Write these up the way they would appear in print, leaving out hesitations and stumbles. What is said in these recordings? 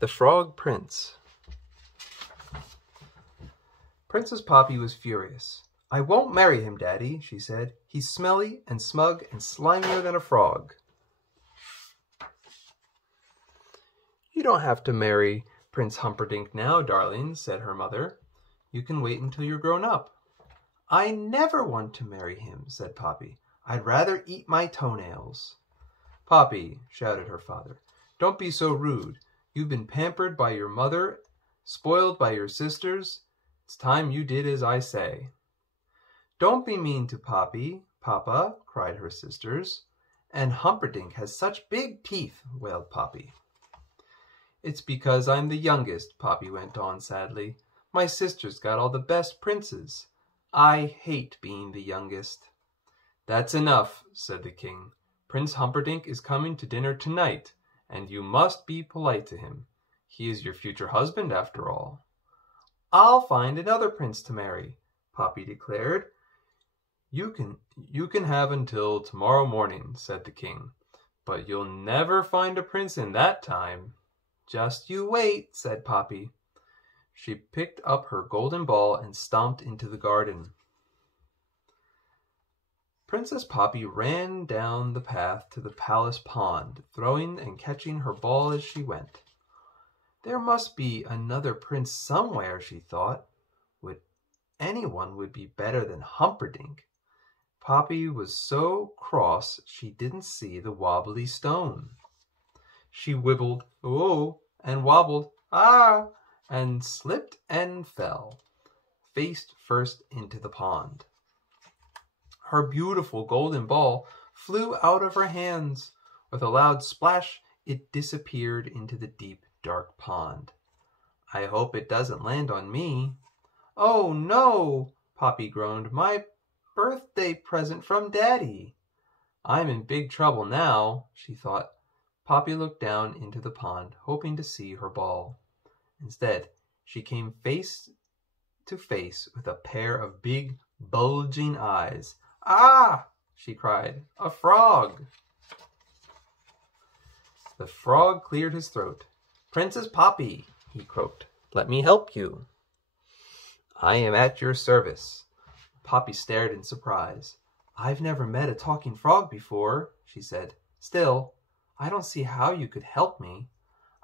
The Frog Prince. Princess Poppy was furious. "I won't marry him, Daddy," she said. "He's smelly and smug and slimier than a frog." "You don't have to marry Prince Humperdinck now, darling," said her mother. "You can wait until you're grown up." "I never want to marry him," said Poppy. "I'd rather eat my toenails." "Poppy," shouted her father, "don't be so rude. You've been pampered by your mother, spoiled by your sisters. It's time you did as I say." "Don't be mean to Poppy, Papa," cried her sisters. "And Humperdinck has such big teeth," wailed Poppy. "It's because I'm the youngest," Poppy went on sadly. "My sisters got all the best princes. I hate being the youngest." "That's enough," said the king. "Prince Humperdinck is coming to dinner tonight, and you must be polite to him. He is your future husband, after all." "I'll find another prince to marry," Poppy declared. You can have until tomorrow morning," said the king. "But you'll never find a prince in that time." "Just you wait," said Poppy. She picked up her golden ball and stomped into the garden. Princess Poppy ran down the path to the palace pond, throwing and catching her ball as she went. There must be another prince somewhere, she thought. Anyone would be better than Humperdinck. Poppy was so cross she didn't see the wobbly stone. She wibbled, "Oh," and wobbled, "Ah," and slipped and fell, face first into the pond. Her beautiful golden ball flew out of her hands. With a loud splash, it disappeared into the deep, dark pond. "I hope it doesn't land on me." "Oh, no," Poppy groaned. "My birthday present from Daddy." "I'm in big trouble now," she thought. Poppy looked down into the pond, hoping to see her ball. Instead, she came face to face with a pair of big, bulging eyes. "Ah!" she cried. "A frog!" The frog cleared his throat. "Princess Poppy," he croaked, "let me help you." "I am at your service." Poppy stared in surprise. "I've never met a talking frog before," she said. "Still, I don't see how you could help me."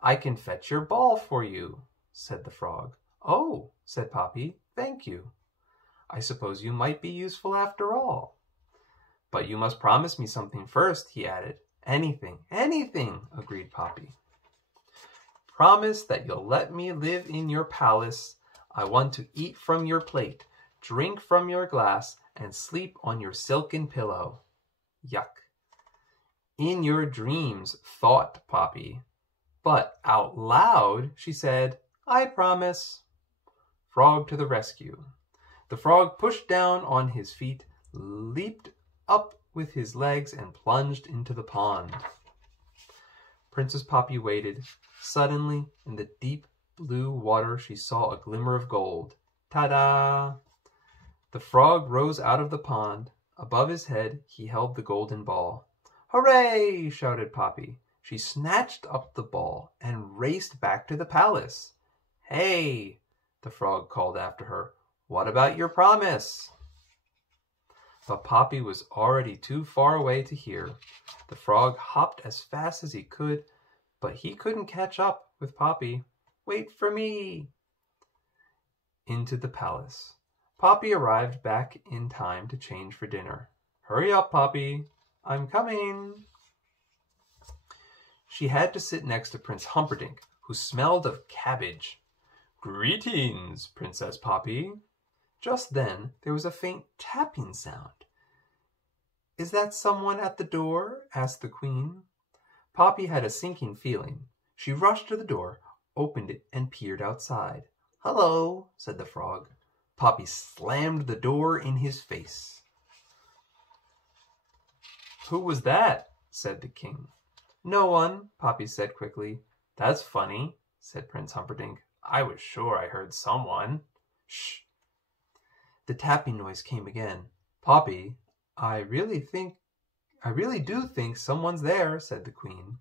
"I can fetch your ball for you," said the frog. "Oh," said Poppy, "thank you. I suppose you might be useful after all." "But you must promise me something first," he added. "Anything, anything," agreed Poppy. "Promise that you'll let me live in your palace. I want to eat from your plate, drink from your glass, and sleep on your silken pillow." Yuck. "In your dreams," thought Poppy. But out loud she said, "I promise." Frog to the rescue. The frog pushed down on his feet, leaped up with his legs, and plunged into the pond. Princess Poppy waited. Suddenly, in the deep blue water, she saw a glimmer of gold. Ta-da! The frog rose out of the pond. Above his head, he held the golden ball. "Hooray!" shouted Poppy. She snatched up the ball and raced back to the palace. "Hey!" the frog called after her. "What about your promise?" But Poppy was already too far away to hear. The frog hopped as fast as he could, but he couldn't catch up with Poppy. "Wait for me!" Into the palace. Poppy arrived back in time to change for dinner. "Hurry up, Poppy. I'm coming." She had to sit next to Prince Humperdinck, who smelled of cabbage. "Greetings, Princess Poppy." Just then there was a faint tapping sound. "Is that someone at the door?" asked the Queen. Poppy had a sinking feeling. She rushed to the door, opened it, and peered outside. "Hello," said the frog. Poppy slammed the door in his face. "Who was that?" said the king. "No one," Poppy said quickly. "That's funny," said Prince Humperdinck. "I was sure I heard someone." "Shh!" The tapping noise came again. "Poppy, I really do think someone's there," said the Queen.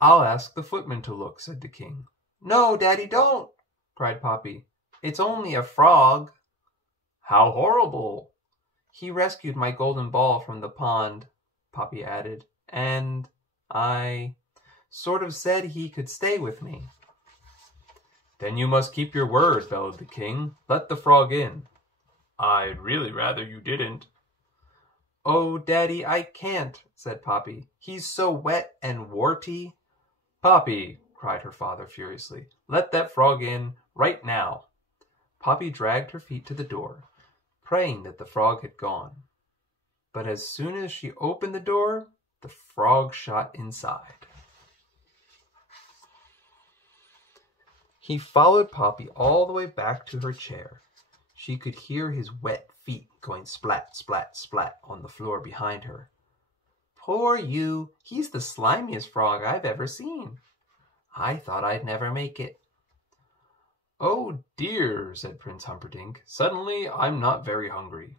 I'll ask the footman to look, said the king. No, Daddy, don't, cried Poppy. It's only a frog. How horrible! He rescued my golden ball from the pond, Poppy added, and I sort of said he could stay with me. Then you must keep your word, bellowed the king. Let the frog in. I'd really rather you didn't. Oh, Daddy, I can't, said Poppy. He's so wet and warty. Poppy, cried her father furiously, let that frog in right now. Poppy dragged her feet to the door, praying that the frog had gone. But as soon as she opened the door, the frog shot inside. He followed Poppy all the way back to her chair. She could hear his wet feet going splat, splat, splat on the floor behind her. Poor you, he's the slimiest frog I've ever seen. I thought I'd never make it. Oh dear, said Prince Humperdinck. Suddenly I'm not very hungry.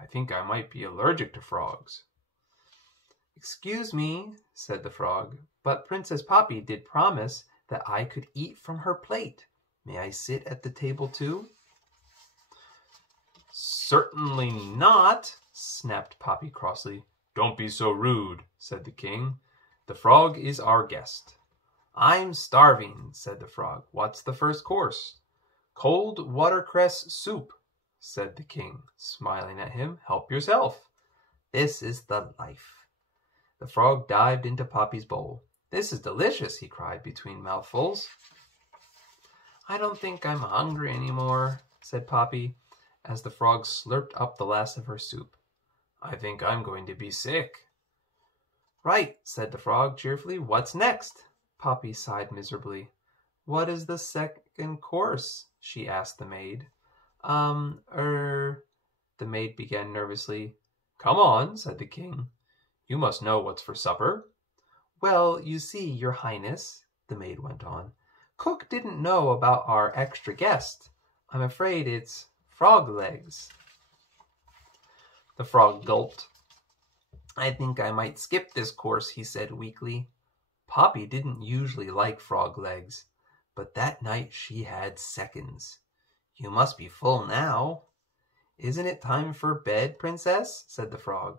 I think I might be allergic to frogs. Excuse me, said the frog, but Princess Poppy did promise that I could eat from her plate. May I sit at the table too? Certainly not, snapped Poppy crossly. Don't be so rude, said the king. The frog is our guest. I'm starving, said the frog. What's the first course? Cold watercress soup, said the king, smiling at him. Help yourself. This is the life. The frog dived into Poppy's bowl. This is delicious, he cried between mouthfuls. I don't think I'm hungry anymore, said Poppy, as the frog slurped up the last of her soup. I think I'm going to be sick. Right, said the frog cheerfully. What's next? Poppy sighed miserably. What is the second course? She asked the maid. The maid began nervously. Come on, said the king. You must know what's for supper. Well, you see, your highness, the maid went on, cook didn't know about our extra guest. I'm afraid it's frog legs. The frog gulped. I think I might skip this course, he said weakly. Poppy didn't usually like frog legs, but that night she had seconds. You must be full now. Isn't it time for bed, princess? Said the frog.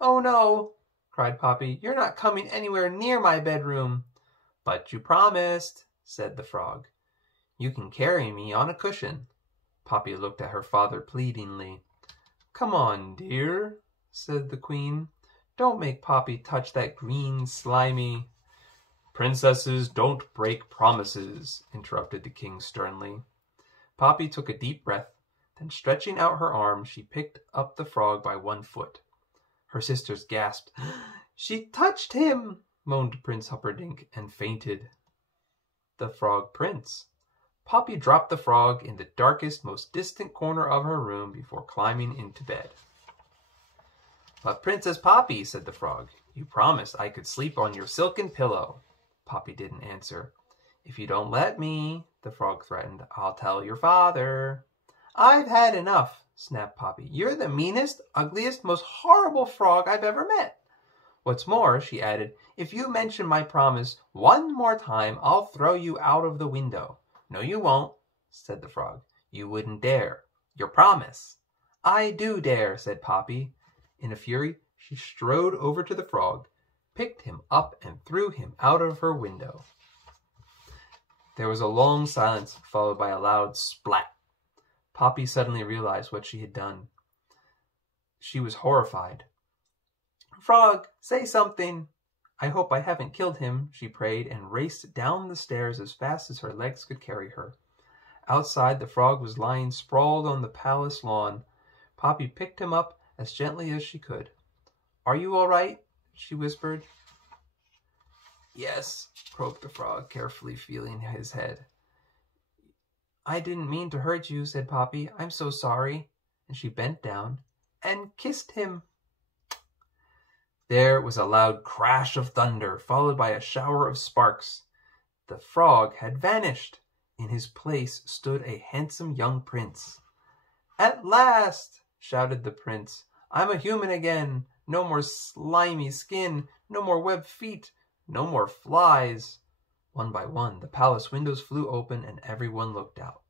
Oh no, cried Poppy. You're not coming anywhere near my bedroom. But you promised, said the frog. You can carry me on a cushion. Poppy looked at her father pleadingly. Come on, dear, said the queen. Don't make Poppy touch that green, slimy... Princesses don't break promises, interrupted the king sternly. Poppy took a deep breath, then stretching out her arm, she picked up the frog by one foot. Her sisters gasped. She touched him, moaned Prince Humperdinck, and fainted. The Frog Prince. Poppy dropped the frog in the darkest, most distant corner of her room before climbing into bed. But Princess Poppy, said the frog, you promised I could sleep on your silken pillow. Poppy didn't answer. If you don't let me, the frog threatened, I'll tell your father. I've had enough, snapped Poppy. You're the meanest, ugliest, most horrible frog I've ever met. What's more, she added, if you mention my promise one more time, I'll throw you out of the window. No, you won't, said the frog. You wouldn't dare. Your promise. I do dare, said Poppy. In a fury, she strode over to the frog, picked him up, and threw him out of her window. There was a long silence, followed by a loud splat. Poppy suddenly realized what she had done. She was horrified. Frog, say something. I hope I haven't killed him, she prayed, and raced down the stairs as fast as her legs could carry her. Outside, the frog was lying sprawled on the palace lawn. Poppy picked him up as gently as she could. Are you all right? She whispered. Yes, croaked the frog, carefully feeling his head. I didn't mean to hurt you, said Poppy. I'm so sorry. And she bent down and kissed him. There was a loud crash of thunder, followed by a shower of sparks. The frog had vanished. In his place stood a handsome young prince. At last, shouted the prince, I'm a human again. No more slimy skin, no more webbed feet, No more flies! One by one, the palace windows flew open and everyone looked out.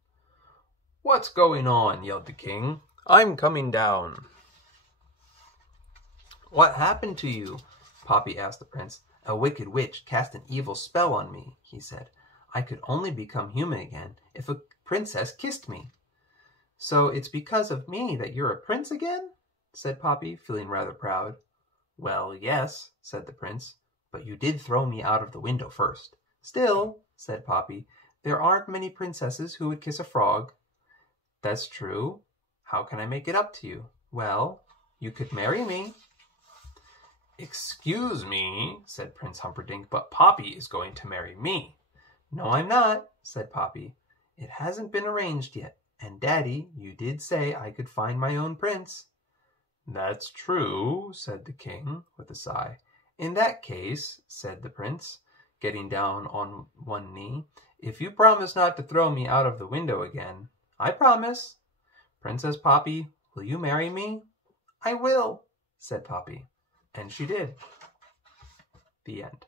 What's going on? Yelled the king. I'm coming down. What happened to you? Poppy asked the prince. A wicked witch cast an evil spell on me, he said. I could only become human again if a princess kissed me. So it's because of me that you're a prince again? Said Poppy, feeling rather proud. Well, yes, said the prince, but you did throw me out of the window first. Still, said Poppy, there aren't many princesses who would kiss a frog. That's true. How can I make it up to you? Well, you could marry me. Excuse me, said Prince Humperdinck, but Poppy is going to marry me. No, I'm not, said Poppy. It hasn't been arranged yet, and Daddy, you did say I could find my own prince. That's true, said the king, with a sigh. In that case, said the prince, getting down on one knee, if you promise not to throw me out of the window again. I promise. Princess Poppy, will you marry me? I will, said Poppy. And she did. The end.